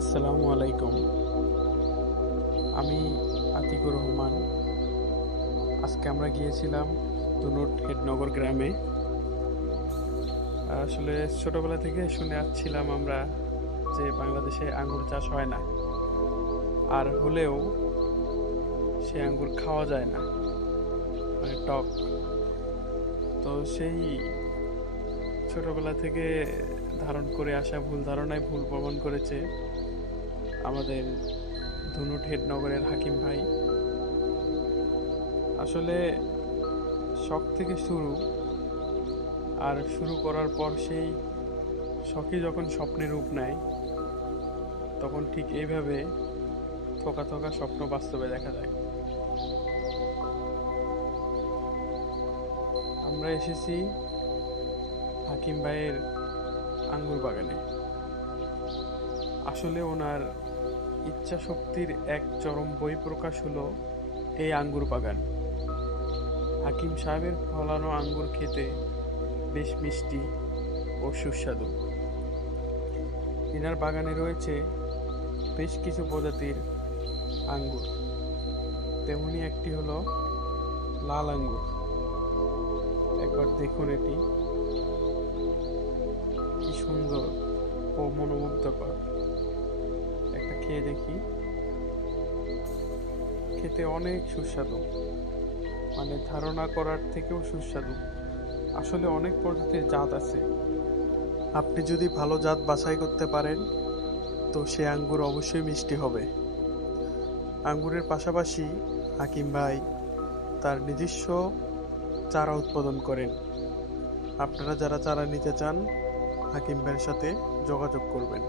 আসসালামু আলাইকুম। আমি আতিকুর রহমান। আজকে আমরা গিয়েছিলাম ধুনট হেডনগর গ্রামে। আসলে ছোটবেলা থেকে শুনে আসছিলাম আমরা যে বাংলাদেশে আঙ্গুর চাষ হয় না, আর হলেও সে আঙ্গুর খাওয়া যায় না, মানে টক। তো সেই ছোটবেলা থেকে ধারণ করে আসা ভুল ধারণায় ভুল প্রমাণ করেছে আমাদের ধুনট হেডনগরের হাকিম ভাই। আসলে শখ থেকে শুরু, আর শুরু করার পর সেই শখই যখন স্বপ্নে রূপ নেয়, তখন ঠিক এইভাবে থোকা থোকা স্বপ্ন বাস্তবে দেখা যায়। আমরা এসেছি হাকিম ভাইয়ের আঙ্গুর বাগানে। আসলে ওনার ইচ্ছা শক্তির এক চরম বহিঃপ্রকাশ হলো এই আঙ্গুর বাগান। হাকিম সাহেবের ফলানো আঙ্গুর খেতে বেশ মিষ্টি ও সুস্বাদু। এনার বাগানে রয়েছে বেশ কিছু প্রজাতির আঙ্গুর, তেমনি একটি হলো লাল আঙ্গুর। একবার দেখুন, এটি কি সুন্দর ও মনোমুগ্ধকর। একটা খেয়ে দেখি। খেতে অনেক সুস্বাদু, মানে ধারণা করার থেকেও সুস্বাদু। আসলে অনেক প্রজাতির জাত আছে, আপনি যদি ভালো জাত বাছাই করতে পারেন তো সে আঙ্গুর অবশ্যই মিষ্টি হবে। আঙ্গুরের পাশাপাশি হাকিম ভাই তার নিজস্ব চারা উৎপাদন করেন। আপনারা যারা চারা নিতে চান, হাকিম ভাইয়ের সাথে যোগাযোগ করবেন।